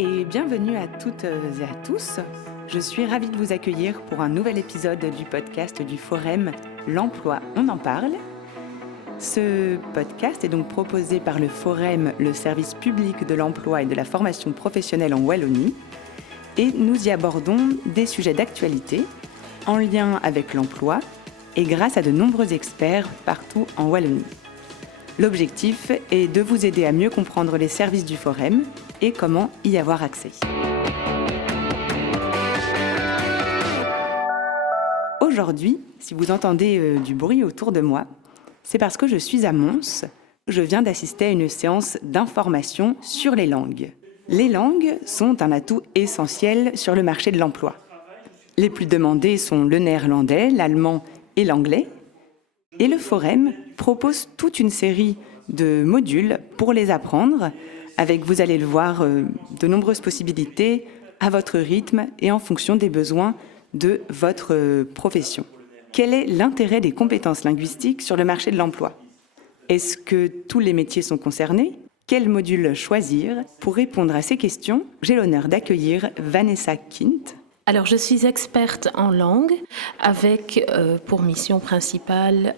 Et bienvenue à toutes et à tous. Je suis ravie de vous accueillir pour un nouvel épisode du podcast du Forum L'Emploi, on en parle. Ce podcast est donc proposé par le Forum, le service public de l'emploi et de la formation professionnelle en Wallonie. Et nous y abordons des sujets d'actualité en lien avec l'emploi et grâce à de nombreux experts partout en Wallonie. L'objectif est de vous aider à mieux comprendre les services du Forum et comment y avoir accès. Aujourd'hui, si vous entendez du bruit autour de moi, c'est parce que je suis à Mons. Je viens d'assister à une séance d'information sur les langues. Les langues sont un atout essentiel sur le marché de l'emploi. Les plus demandés sont le néerlandais, l'allemand et l'anglais. Et le Forum propose toute une série de modules pour les apprendre, avec, vous allez le voir, de nombreuses possibilités à votre rythme et en fonction des besoins de votre profession. Quel est l'intérêt des compétences linguistiques sur le marché de l'emploi ? Est-ce que tous les métiers sont concernés ? Quel module choisir ? Pour répondre à ces questions, j'ai l'honneur d'accueillir Vanessa Kint. Alors, je suis experte en langue avec pour mission principale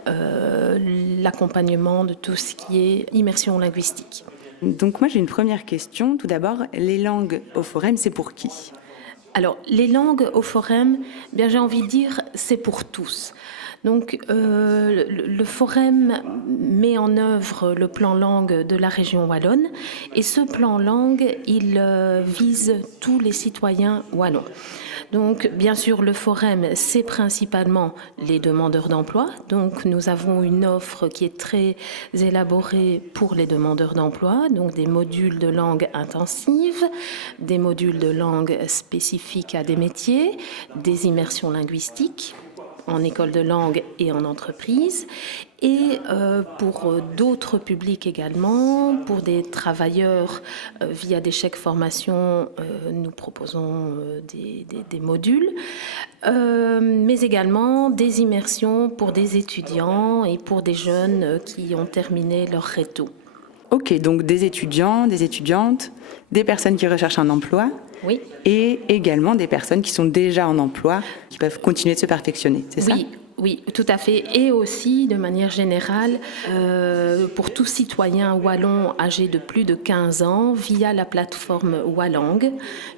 l'accompagnement de tout ce qui est immersion linguistique. Donc moi, j'ai une première question. Tout d'abord, les langues au Forum, c'est pour qui ? Alors, les langues au Forum, bien j'ai envie de dire, c'est pour tous. Donc, le Forum met en œuvre le plan langue de la région wallonne et ce plan langue, il vise tous les citoyens wallons. Donc, bien sûr, le Forum, c'est principalement les demandeurs d'emploi. Donc, nous avons une offre qui est très élaborée pour les demandeurs d'emploi. Donc, des modules de langue intensive, des modules de langue spécifiques à des métiers, des immersions linguistiques en école de langue et en entreprise, et pour d'autres publics également, pour des travailleurs via des chèques formation, nous proposons des modules, mais également des immersions pour des étudiants et pour des jeunes qui ont terminé leur réto. Ok, donc des étudiants, des étudiantes, des personnes qui recherchent un emploi. Oui. Et également des personnes qui sont déjà en emploi, qui peuvent continuer de se perfectionner, c'est ça ? Oui, tout à fait. Et aussi, de manière générale, pour tout citoyen wallon âgé de plus de 15 ans, via la plateforme Wallang,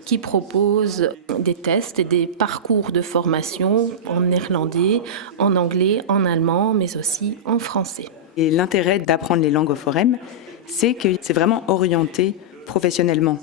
qui propose des tests et des parcours de formation en néerlandais, en anglais, en allemand, mais aussi en français. Et l'intérêt d'apprendre les langues au Forum, c'est que c'est vraiment orienté professionnellement.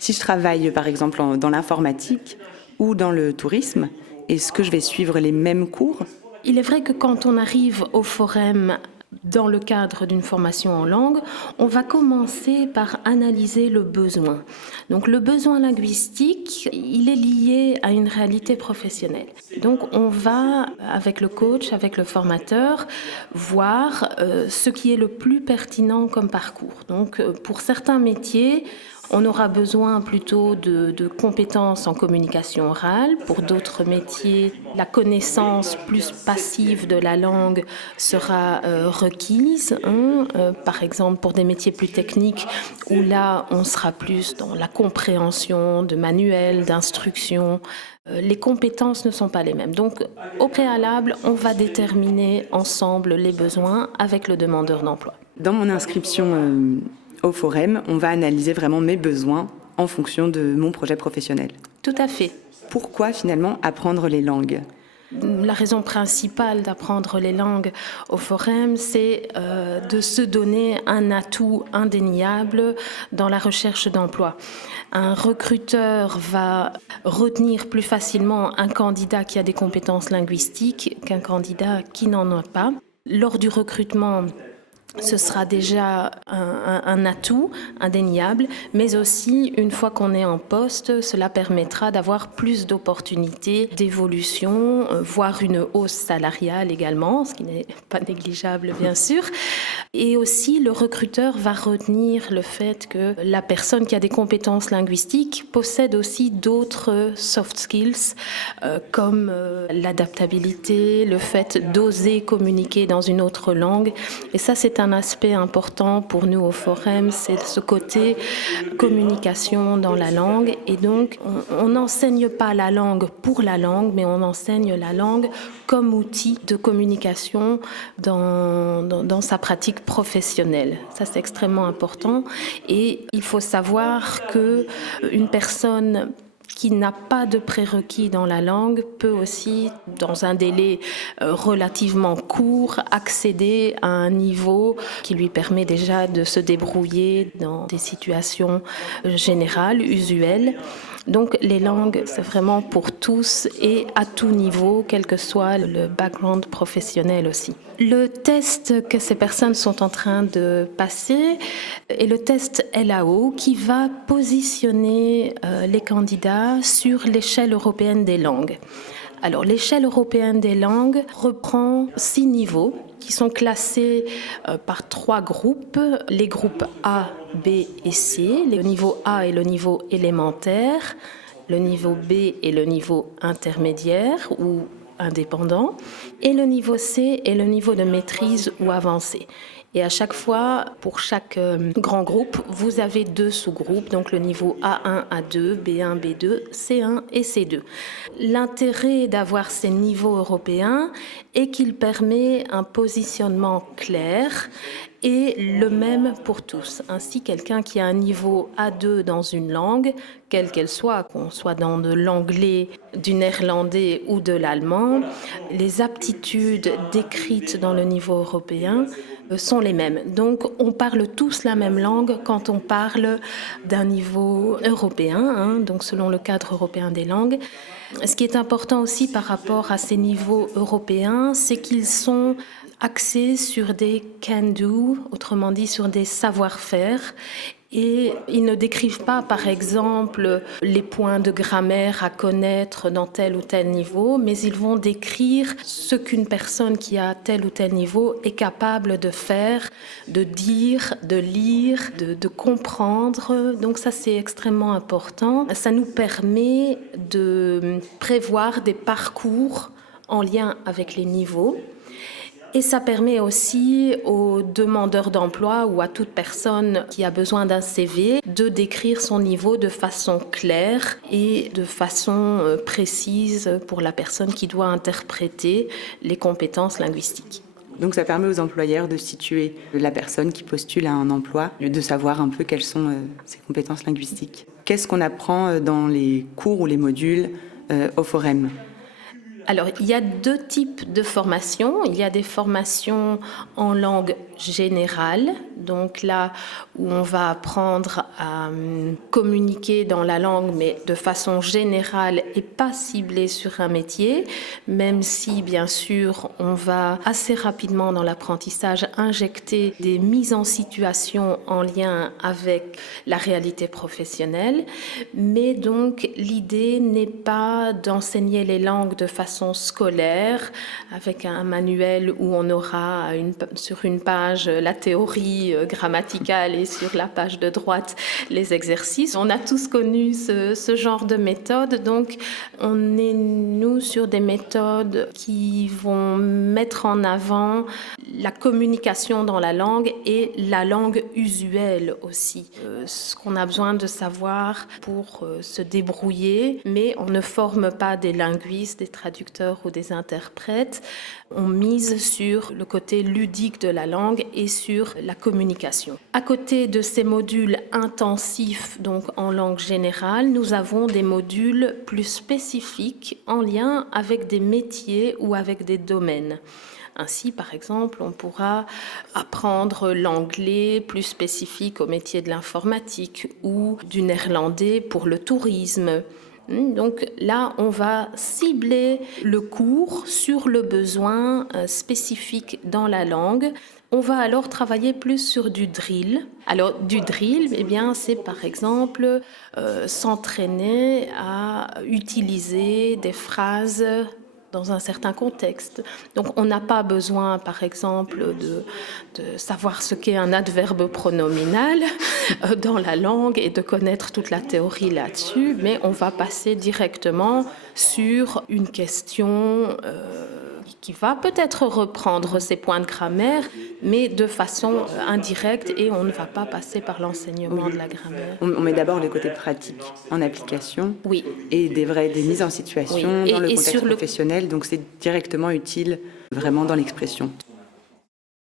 Si je travaille, par exemple, dans l'informatique ou dans le tourisme, est-ce que je vais suivre les mêmes cours ? Il est vrai que quand on arrive au Forum dans le cadre d'une formation en langue, on va commencer par analyser le besoin. Donc le besoin linguistique, il est lié à une réalité professionnelle. Donc on va, avec le coach, avec le formateur, voir ce qui est le plus pertinent comme parcours. Donc pour certains métiers, on aura besoin plutôt de compétences en communication orale. Pour d'autres métiers, la connaissance plus passive de la langue sera requise. Par exemple, pour des métiers plus techniques, où là, on sera plus dans la compréhension de manuels, d'instructions. Les compétences ne sont pas les mêmes. Donc, au préalable, on va déterminer ensemble les besoins avec le demandeur d'emploi. Dans mon inscription au Forum, on va analyser vraiment mes besoins en fonction de mon projet professionnel. Tout à fait. Pourquoi finalement apprendre les langues ? La raison principale d'apprendre les langues au Forum, c'est de se donner un atout indéniable dans la recherche d'emploi. Un recruteur va retenir plus facilement un candidat qui a des compétences linguistiques qu'un candidat qui n'en a pas. Lors du recrutement, ce sera déjà un atout indéniable, mais aussi, une fois qu'on est en poste, cela permettra d'avoir plus d'opportunités d'évolution, voire une hausse salariale également, ce qui n'est pas négligeable bien sûr. Et aussi, le recruteur va retenir le fait que la personne qui a des compétences linguistiques possède aussi d'autres soft skills, comme l'adaptabilité, le fait d'oser communiquer dans une autre langue. Et ça, c'est un aspect important pour nous au Forum, c'est ce côté communication dans la langue. Et donc, on n'enseigne pas la langue pour la langue, mais on enseigne la langue comme outil de communication dans sa pratique professionnelle. Ça, c'est extrêmement important. Et il faut savoir qu'une personne qui n'a pas de prérequis dans la langue peut aussi, dans un délai relativement court, accéder à un niveau qui lui permet déjà de se débrouiller dans des situations générales, usuelles. Donc les langues, c'est vraiment pour tous et à tout niveau, quel que soit le background professionnel aussi. Le test que ces personnes sont en train de passer est le test LAO qui va positionner les candidats sur l'échelle européenne des langues. Alors, l'échelle européenne des langues reprend 6 niveaux qui sont classés par 3 groupes, les groupes A, B et C. Le niveau A est le niveau élémentaire, le niveau B est le niveau intermédiaire ou indépendant, et le niveau C est le niveau de maîtrise ou avancé. Et à chaque fois, pour chaque grand groupe, vous avez 2 sous-groupes, donc le niveau A1, A2, B1, B2, C1 et C2. L'intérêt d'avoir ces niveaux européens est qu'il permet un positionnement clair et le même pour tous. Ainsi, quelqu'un qui a un niveau A2 dans une langue, quelle qu'elle soit, qu'on soit dans de l'anglais, du néerlandais ou de l'allemand, les aptitudes décrites dans le niveau européen sont les mêmes. Donc, on parle tous la même langue quand on parle d'un niveau européen, donc selon le cadre européen des langues. Ce qui est important aussi par rapport à ces niveaux européens, c'est qu'ils sont axés sur des can-do, autrement dit sur des savoir-faire. Et ils ne décrivent pas, par exemple, les points de grammaire à connaître dans tel ou tel niveau, mais ils vont décrire ce qu'une personne qui a tel ou tel niveau est capable de faire, de dire, de lire, de comprendre. Donc ça, c'est extrêmement important. Ça nous permet de prévoir des parcours en lien avec les niveaux. Et ça permet aussi aux demandeurs d'emploi ou à toute personne qui a besoin d'un CV de décrire son niveau de façon claire et de façon précise pour la personne qui doit interpréter les compétences linguistiques. Donc ça permet aux employeurs de situer la personne qui postule à un emploi, de savoir un peu quelles sont ses compétences linguistiques. Qu'est-ce qu'on apprend dans les cours ou les modules au Forum ? Alors, il y a 2 types de formations. Il y a des formations en langue générale, donc là où on va apprendre à communiquer dans la langue, mais de façon générale et pas ciblée sur un métier, même si, bien sûr, on va assez rapidement dans l'apprentissage injecter des mises en situation en lien avec la réalité professionnelle. Mais donc, l'idée n'est pas d'enseigner les langues de façon scolaire, avec un manuel où on aura sur une page la théorie grammaticale et sur la page de droite les exercices. On a tous connu ce genre de méthode, donc on est, nous, sur des méthodes qui vont mettre en avant la communication dans la langue et la langue usuelle aussi. Ce qu'on a besoin de savoir pour se débrouiller, mais on ne forme pas des linguistes, des traducteurs ou des interprètes. On mise sur le côté ludique de la langue et sur la communication. À côté de ces modules intensifs, donc en langue générale, nous avons des modules plus spécifiques en lien avec des métiers ou avec des domaines. Ainsi, par exemple, on pourra apprendre l'anglais plus spécifique au métier de l'informatique ou du néerlandais pour le tourisme. Donc là, on va cibler le cours sur le besoin spécifique dans la langue. On va alors travailler plus sur du drill. Alors, du drill, eh bien, c'est par exemple s'entraîner à utiliser des phrases dans un certain contexte. Donc on n'a pas besoin, par exemple, de savoir ce qu'est un adverbe pronominal dans la langue et de connaître toute la théorie là-dessus, mais on va passer directement sur une question qui va peut-être reprendre ces points de grammaire, mais de façon indirecte, et on ne va pas passer par l'enseignement de la grammaire. On met d'abord les côtés pratiques en application Oui. et des mises en situation Oui. dans le contexte professionnel, donc c'est directement utile vraiment dans l'expression.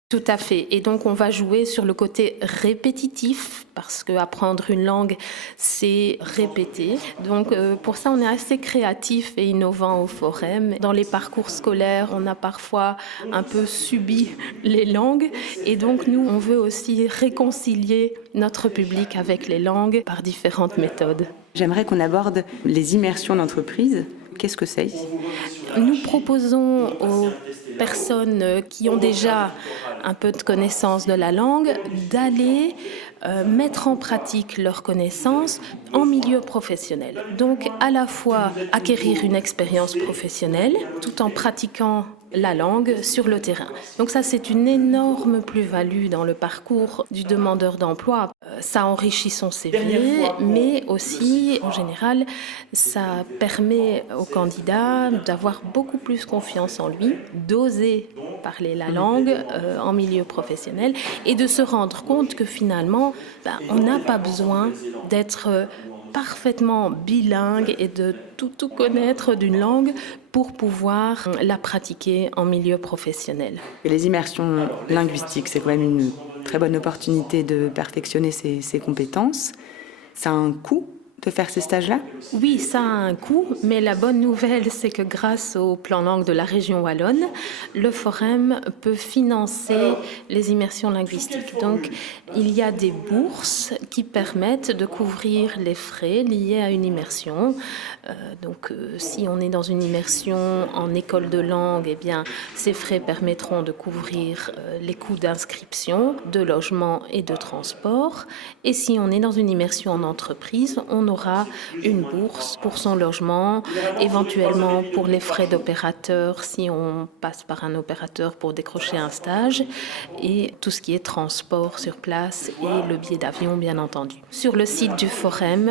Tout à fait. Et donc, on va jouer sur le côté répétitif, parce qu'apprendre une langue, c'est répéter. Donc, pour ça, on est assez créatif et innovant au Forum. Dans les parcours scolaires, on a parfois un peu subi les langues. Et donc, nous, on veut aussi réconcilier notre public avec les langues par différentes méthodes. J'aimerais qu'on aborde les immersions d'entreprise. Qu'est-ce que c'est ? Nous proposons aux personnes qui ont déjà un peu de connaissance de la langue d'aller mettre en pratique leurs connaissances en milieu professionnel. Donc à la fois acquérir une expérience professionnelle tout en pratiquant la langue sur le terrain. Donc ça, c'est une énorme plus-value dans le parcours du demandeur d'emploi. Ça enrichit son CV, mais aussi, en général, ça permet au candidat d'avoir beaucoup plus confiance en lui, d'oser parler la langue en milieu professionnel et de se rendre compte que finalement, on n'a pas besoin d'être parfaitement bilingue et de tout connaître d'une langue pour pouvoir la pratiquer en milieu professionnel. Et les immersions linguistiques, c'est quand même une très bonne opportunité de perfectionner ses compétences. Ça a un coût de faire ces stages-là ? Oui, ça a un coût, mais la bonne nouvelle, c'est que grâce au plan langue de la région wallonne, le Forum peut financer les immersions linguistiques. Donc, il y a des bourses qui permettent de couvrir les frais liés à une immersion. Si on est dans une immersion en école de langue, eh bien, ces frais permettront de couvrir les coûts d'inscription, de logement et de transport. Et si on est dans une immersion en entreprise, on aura une bourse pour son logement, éventuellement pour les frais d'opérateur si on passe par un opérateur pour décrocher un stage, et tout ce qui est transport sur place et le billet d'avion, bien entendu. Sur le site du Forum,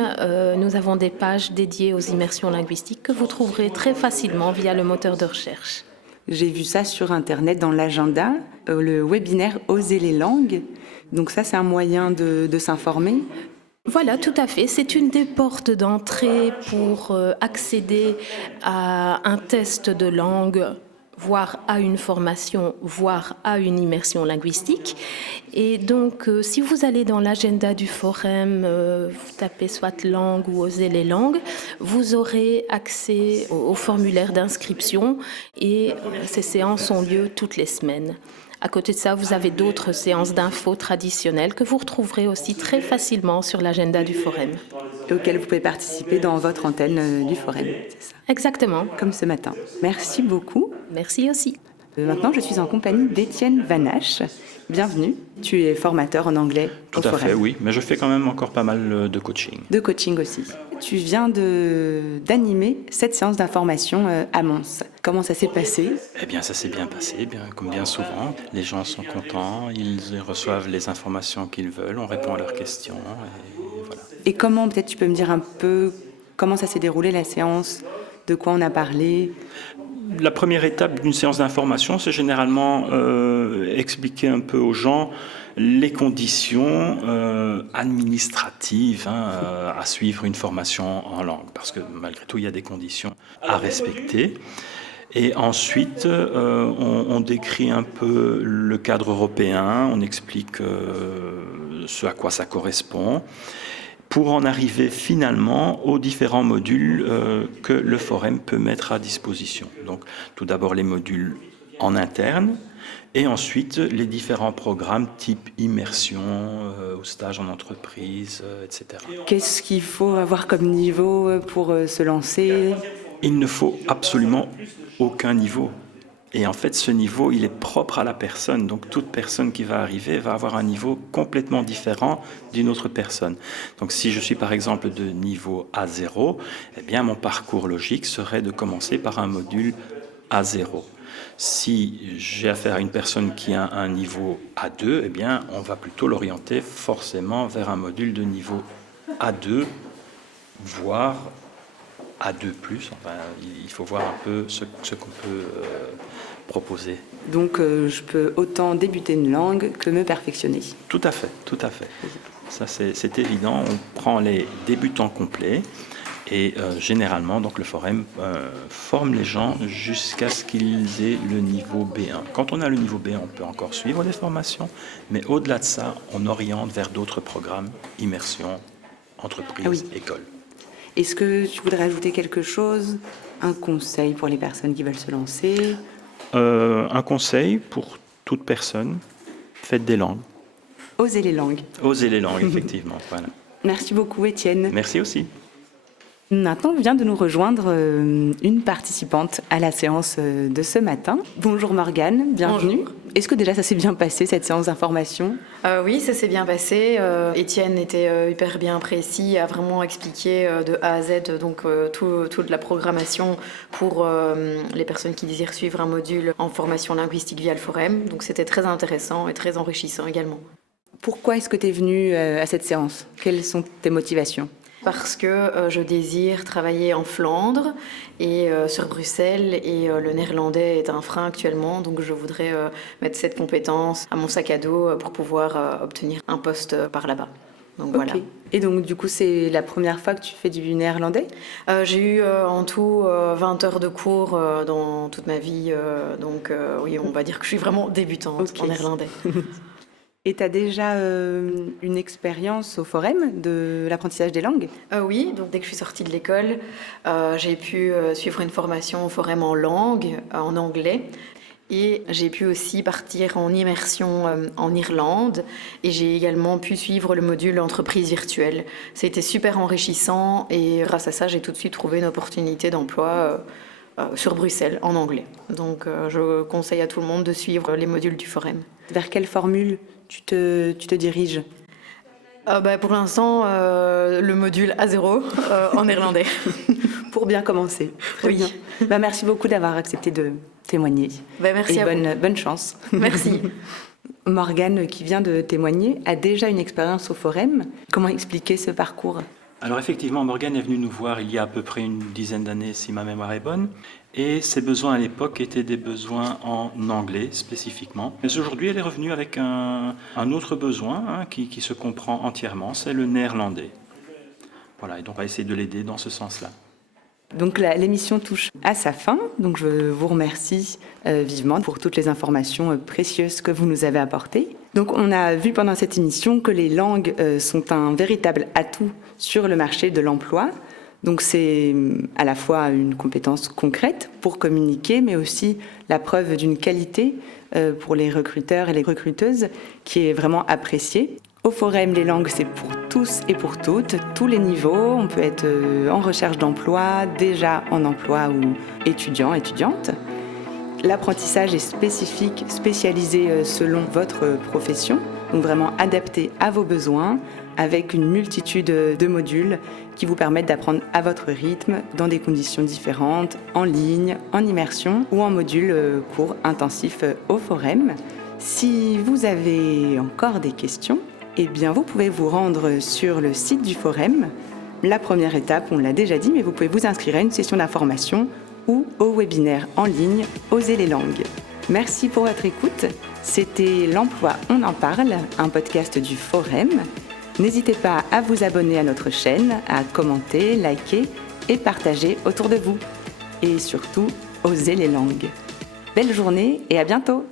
nous avons des pages dédiées aux immersions linguistiques que vous trouverez très facilement via le moteur de recherche. J'ai vu ça sur Internet dans l'agenda, le webinaire Oser les langues. Donc ça, c'est un moyen de s'informer. Voilà, tout à fait. C'est une des portes d'entrée pour accéder à un test de langue, voire à une formation, voire à une immersion linguistique. Et donc, si vous allez dans l'agenda du Forum, vous tapez soit langue ou oser les langues, vous aurez accès au formulaire d'inscription et ces séances ont lieu toutes les semaines. À côté de ça, vous avez d'autres séances d'infos traditionnelles que vous retrouverez aussi très facilement sur l'agenda du Forum. Et auquel vous pouvez participer dans votre antenne du Forum, c'est ça ? Exactement. Comme ce matin. Merci beaucoup. Merci aussi. Maintenant, je suis en compagnie d'Étienne Vanache. Bienvenue. Tu es formateur en anglais au Forum. Tout à fait, oui. Mais je fais quand même encore pas mal de coaching. De coaching aussi. Tu viens d'animer cette séance d'information à Mons. Comment ça s'est passé ? Eh bien, ça s'est bien passé, comme bien souvent. Les gens sont contents, ils reçoivent les informations qu'ils veulent, on répond à leurs questions, et voilà. Et comment, peut-être tu peux me dire un peu, comment ça s'est déroulé la séance ? De quoi on a parlé ? La première étape d'une séance d'information, c'est généralement expliquer un peu aux gens les conditions administratives à suivre une formation en langue. Parce que malgré tout, il y a des conditions à respecter. Et ensuite, on décrit un peu le cadre européen, on explique ce à quoi ça correspond, pour en arriver finalement aux différents modules que le Forum peut mettre à disposition. Donc, tout d'abord les modules en interne, et ensuite les différents programmes type immersion, au stage en entreprise, etc. Qu'est-ce qu'il faut avoir comme niveau pour se lancer ? Il ne faut absolument aucun niveau. Et en fait, ce niveau, il est propre à la personne. Donc, toute personne qui va arriver va avoir un niveau complètement différent d'une autre personne. Donc, si je suis par exemple de niveau A0, eh bien, mon parcours logique serait de commencer par un module A0. Si j'ai affaire à une personne qui a un niveau A2, eh bien, on va plutôt l'orienter forcément vers un module de niveau A2, voire A2+. Enfin, il faut voir un peu ce qu'on peut proposer. Donc, je peux autant débuter une langue que me perfectionner. Tout à fait, tout à fait. Ça, c'est évident. On prend les débutants complets. Et généralement, donc, le Forum forme les gens jusqu'à ce qu'ils aient le niveau B1. Quand on a le niveau B1, on peut encore suivre des formations, mais au-delà de ça, on oriente vers d'autres programmes, immersion, entreprise, école. Est-ce que tu voudrais ajouter quelque chose, un conseil pour les personnes qui veulent se lancer? Un conseil pour toute personne, faites des langues. Osez les langues. Osez les langues, effectivement. Voilà. Merci beaucoup, Étienne. Merci aussi. Maintenant vient de nous rejoindre une participante à la séance de ce matin. Bonjour Morgane, bienvenue. Bonjour. Est-ce que déjà ça s'est bien passé, cette séance d'information? Oui, ça s'est bien passé. Étienne était hyper bien précis, a vraiment expliqué de A à Z donc toute la programmation pour les personnes qui désirent suivre un module en formation linguistique via le Forum. Donc c'était très intéressant et très enrichissant également. Pourquoi est-ce que tu es venue à cette séance? Quelles sont tes motivations? Parce que je désire travailler en Flandre et sur Bruxelles et le néerlandais est un frein actuellement, donc je voudrais mettre cette compétence à mon sac à dos pour pouvoir obtenir un poste par là-bas. Donc voilà. Et donc du coup c'est la première fois que tu fais du néerlandais? J'ai eu en tout 20 heures de cours dans toute ma vie, donc oui, on va dire que je suis vraiment débutante en néerlandais. Et tu as déjà une expérience au Forum de l'apprentissage des langues? Oui, donc dès que je suis sortie de l'école, j'ai pu suivre une formation au Forum en langue, en anglais. Et j'ai pu aussi partir en immersion en Irlande. Et j'ai également pu suivre le module entreprise virtuelle. C'était super enrichissant et grâce à ça, j'ai tout de suite trouvé une opportunité d'emploi sur Bruxelles en anglais. Donc je conseille à tout le monde de suivre les modules du Forum. Vers quelle formule tu te diriges? Pour l'instant, le module A0 en néerlandais. Pour bien commencer. Très oui. Bien. Merci beaucoup d'avoir accepté de témoigner. Merci à vous. Bonne chance. Merci. Morgane, qui vient de témoigner, a déjà une expérience au Forum. Comment expliquer ce parcours? Alors effectivement, Morgane est venue nous voir il y a à peu près une dizaine d'années, si ma mémoire est bonne, et ses besoins à l'époque étaient des besoins en anglais spécifiquement. Mais aujourd'hui, elle est revenue avec un autre besoin qui se comprend entièrement, c'est le néerlandais. Voilà, et donc on va essayer de l'aider dans ce sens-là. Donc l'émission touche à sa fin, donc je vous remercie vivement pour toutes les informations précieuses que vous nous avez apportées. Donc on a vu pendant cette émission que les langues sont un véritable atout sur le marché de l'emploi. Donc c'est à la fois une compétence concrète pour communiquer, mais aussi la preuve d'une qualité pour les recruteurs et les recruteuses qui est vraiment appréciée. Au Forum, les langues, c'est pour tous et pour toutes, tous les niveaux. On peut être en recherche d'emploi, déjà en emploi ou étudiant, étudiante. L'apprentissage est spécifique, spécialisé selon votre profession, donc vraiment adapté à vos besoins, avec une multitude de modules qui vous permettent d'apprendre à votre rythme, dans des conditions différentes, en ligne, en immersion ou en module court intensif au Forum. Si vous avez encore des questions, eh bien vous pouvez vous rendre sur le site du Forum. La première étape, on l'a déjà dit, mais vous pouvez vous inscrire à une session d'information ou au webinaire en ligne Oser les langues. Merci pour votre écoute. C'était L'Emploi, on en parle, un podcast du Forum. N'hésitez pas à vous abonner à notre chaîne, à commenter, liker et partager autour de vous. Et surtout, osez les langues. Belle journée et à bientôt!